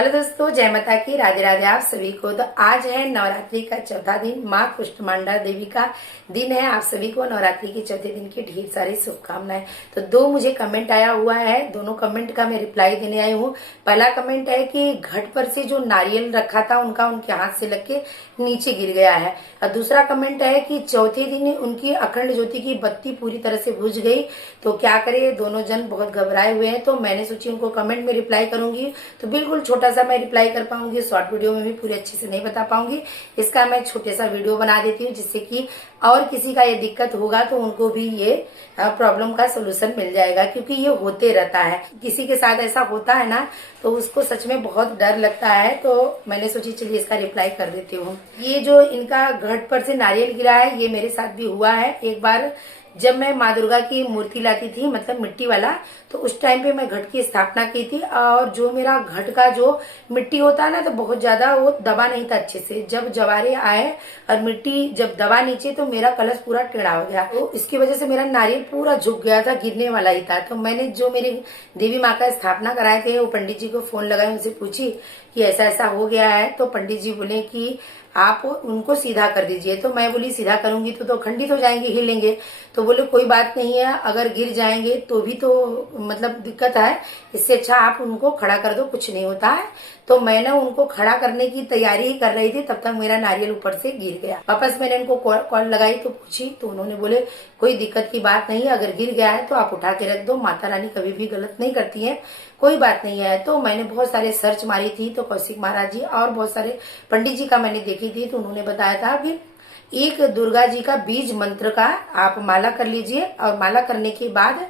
Hello दोस्तों, जय माता की, राधे राधे आप सभी को। तो आज है नवरात्रि का चौथा दिन, माँ कुष्मांडा देवी का दिन है। आप सभी को नवरात्रि के चौथे दिन की ढेर सारी शुभकामनाएं। तो दो मुझे कमेंट आया हुआ है, दोनों कमेंट का मैं रिप्लाई देने आई हूँ। पहला कमेंट है कि घट पर से जो नारियल रखा था उनका उनके हाथ से लग के नीचे गिर गया है। और दूसरा कमेंट है कि चौथे दिन उनकी अखंड ज्योति की बत्ती पूरी तरह से बुझ गई, तो क्या करे। दोनों जन बहुत घबराए हुए हैं, तो मैंने सोची उनको कमेंट में रिप्लाई करूंगी तो बिल्कुल छोटा सा मैं रिप्लाई कर पाऊंगी। शॉर्ट वीडियो में भी पूरी अच्छे से नहीं बता पाऊंगी, इसका मैं छोटे सा वीडियो बना देती हूँ, जिससे कि और किसी का ये दिक्कत होगा तो उनको भी ये प्रॉब्लम का सोल्यूशन मिल जाएगा। क्योंकि ये होते रहता है, किसी के साथ ऐसा होता है ना, तो उसको सच में बहुत डर लगता है। तो मैंने सोची चलिए इसका रिप्लाई कर देती हूँ। ये जो इनका घट पर से नारियल गिरा है, ये मेरे साथ भी हुआ है। एक बार जब मैं माँ दुर्गा की मूर्ति लाती थी, मतलब मिट्टी वाला, तो उस टाइम पे मैं घट की स्थापना की थी। और जो मेरा घट का जो मिट्टी होता है ना, तो बहुत ज्यादा वो दबा नहीं था अच्छे से। जब जवारे आए और मिट्टी जब दबा नीचे, तो मेरा कलश पूरा टेढ़ा हो गया। तो इसकी वजह से मेरा नारियल पूरा झुक गया था, गिरने वाला ही था। तो मैंने जो मेरी देवी माँ का स्थापना कराए थे, वो पंडित जी को फोन लगाई, उनसे पूछी कि ऐसा ऐसा हो गया है। तो पंडित जी बोले कि आप उनको सीधा कर दीजिए। तो मैं बोली सीधा करूंगी तो खंडित हो जाएंगे, हिलेंगे। तो बोले कोई बात नहीं है, अगर गिर जाएंगे तो भी तो मतलब दिक्कत है, इससे अच्छा आप उनको खड़ा कर दो, कुछ नहीं होता है। तो मैंने उनको खड़ा करने की तैयारी ही कर रही थी, तब तक मेरा नारियल ऊपर से गिर गया। वापस मैंने उनको कॉल लगाई तो पूछी, तो उन्होंने बोले कोई दिक्कत की बात नहीं है, अगर गिर गया है तो आप उठा के रख दो, माता रानी कभी भी गलत नहीं करती है, कोई बात नहीं है। तो मैंने बहुत सारे सर्च मारी थी, तो कौशिक महाराज जी और बहुत सारे पंडित जी का मैंने देखी थी, तो उन्होंने बताया था कि एक दुर्गा जी का बीज मंत्र का आप माला कर लीजिए, और माला करने के बाद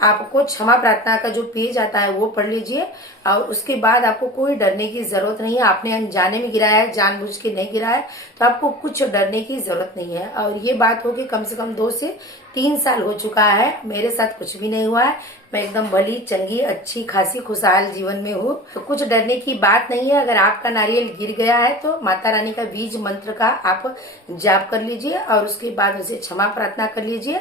आपको क्षमा प्रार्थना का जो पेज आता है वो पढ़ लीजिए। और उसके बाद आपको कोई डरने की जरूरत नहीं है। आपने अनजाने में गिराया है, जानबूझ के नहीं गिरा है, तो आपको कुछ डरने की जरूरत नहीं है। और ये बात हो कि कम से कम 2 से 3 साल हो चुका है, मेरे साथ कुछ भी नहीं हुआ है। मैं एकदम भली चंगी अच्छी खासी खुशहाल जीवन में हूँ, तो कुछ डरने की बात नहीं है। अगर आपका नारियल गिर गया है तो माता रानी का बीज मंत्र का आप जाप कर लीजिए, और उसके बाद उसे क्षमा प्रार्थना कर लीजिए।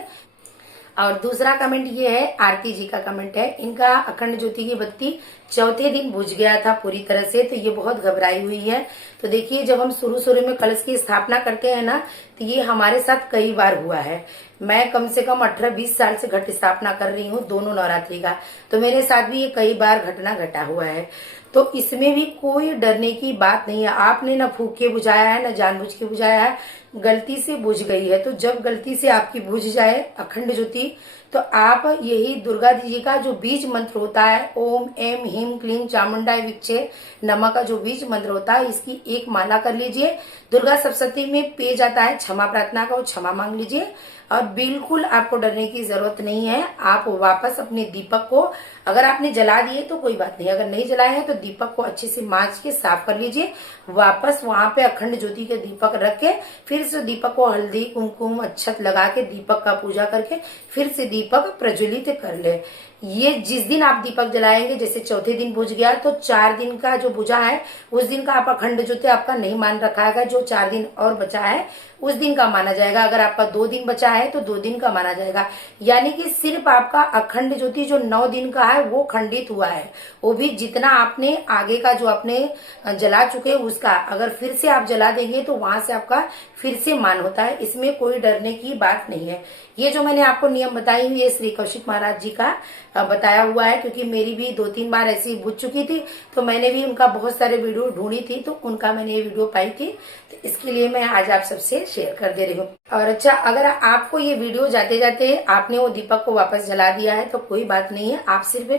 और दूसरा कमेंट ये है, आरती जी का कमेंट है, इनका अखंड ज्योति की बत्ती चौथे दिन बुझ गया था पूरी तरह से, तो ये बहुत घबराई हुई है। तो देखिए, जब हम शुरू में कलश की स्थापना करते हैं ना, तो ये हमारे साथ कई बार हुआ है। मैं कम से कम 18-20 साल से घट स्थापना कर रही हूँ, दोनों नवरात्रि का, तो मेरे साथ भी ये कई बार घटना घटा हुआ है। तो इसमें भी कोई डरने की बात नहीं है। आपने ना फूक के बुझाया है, ना जानबूझ के बुझाया है, गलती से बुझ गई है। तो जब गलती से आपकी बुझ जाए अखंड ज्योति, तो आप यही दुर्गा जी का जो बीज मंत्र होता है, ओम एम ह्रीम क्लीम चामुंडाय विच्चे नमः का जो बीज मंत्र होता है, इसकी एक माला कर लीजिए। दुर्गा सप्तशती में पेज आता है क्षमा प्रार्थना का, वो क्षमा मांग लीजिए। और बिल्कुल आपको डरने की जरूरत नहीं है। आप वापस अपने दीपक को, अगर आपने जला दिए तो कोई बात नहीं, अगर नहीं जलाए हैं तो दीपक को अच्छे से मांज के साफ कर लीजिए। वापस वहां पे अखंड ज्योति के दीपक रख के फिर से दीपक को हल्दी कुमकुम अक्षत लगा के दीपक का पूजा करके फिर से दीपक प्रज्वलित कर ले। ये जिस दिन आप दीपक जलाएंगे, जैसे चौथे दिन बुझ गया, तो 4 दिन का जो बुझा है उस दिन का आप अखंड ज्योति आपका नहीं मान रखा है, जो 4 दिन और बचा है उस दिन का माना जाएगा। अगर आपका 2 दिन बचा है तो 2 दिन का माना जाएगा। यानी कि सिर्फ आपका अखंड ज्योति जो 9 दिन का है वो खंडित हुआ है। वो भी जितना आपने आगे का जो आपने जला चुके उसका, अगर फिर से आप जला देंगे तो वहां से आपका फिर से मान होता है। इसमें कोई डरने की बात नहीं है। ये जो मैंने आपको नियम बताई हुई है, श्री कौशिक महाराज जी का बताया हुआ है, क्योंकि मेरी भी 2-3 बार ऐसी बुझ चुकी थी, तो मैंने भी उनका बहुत सारे वीडियो ढूंढी थी, तो उनका मैंने ये वीडियो पाई थी, तो इसके लिए मैं आज आप सबसे शेयर कर दे रही हूँ। और अच्छा, अगर आपको ये वीडियो जाते जाते आपने वो दीपक को वापस जला दिया है तो कोई बात नहीं है। आप सिर्फ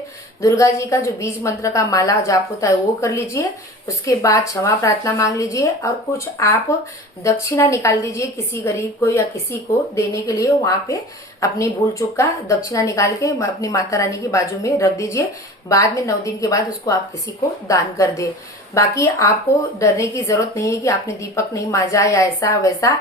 दुर्गा जी का जो बीज मंत्र का माला जाप होता है वो कर लीजिए। उसके बाद क्षमा प्रार्थना मांग लीजिए, और कुछ आप दक्षिणा निकाल दीजिए किसी गरीब को या किसी को देने के लिए। वहां पे अपनी भूल चूक का दक्षिणा निकाल के अपनी माता रानी के बाजू में रख दीजिए। बाद में 9 दिन के बाद उसको आप किसी को दान कर दे। बाकी आपको डरने की जरूरत नहीं है कि आपने दीपक नहीं मांजा या ऐसा वैसा।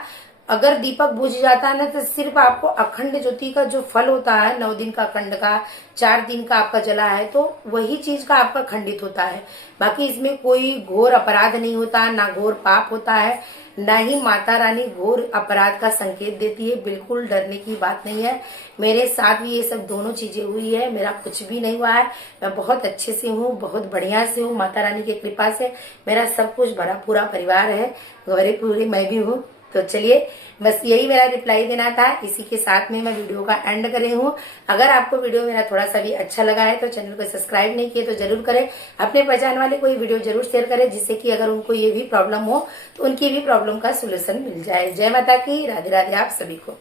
अगर दीपक बुझ जाता है ना तो सिर्फ आपको अखंड ज्योति का जो फल होता है 9 दिन का अखंड का, 4 दिन का आपका जला है, तो वही चीज का आपका खंडित होता है। बाकी इसमें कोई घोर अपराध नहीं होता, ना घोर पाप होता है, ना ही माता रानी घोर अपराध का संकेत देती है। बिल्कुल डरने की बात नहीं है। मेरे साथ भी ये सब दोनों चीजें हुई है, मेरा कुछ भी नहीं हुआ है। मैं बहुत अच्छे से हूँ, बहुत बढ़िया से हूँ, माता रानी की कृपा से मेरा सब कुछ भरा पूरा परिवार है, भरे पूरे मैं भी हूँ। तो चलिए, बस यही मेरा रिप्लाई देना था। इसी के साथ में मैं वीडियो का एंड कर रही हूँ। अगर आपको वीडियो मेरा थोड़ा सा भी अच्छा लगा है तो चैनल को सब्सक्राइब नहीं किए तो जरूर करें। अपने पहचान वाले को ये वीडियो जरूर शेयर करें, जिससे कि अगर उनको ये भी प्रॉब्लम हो तो उनकी भी प्रॉब्लम का सोल्यूशन मिल जाए। जय माता की, राधे राधे आप सभी को।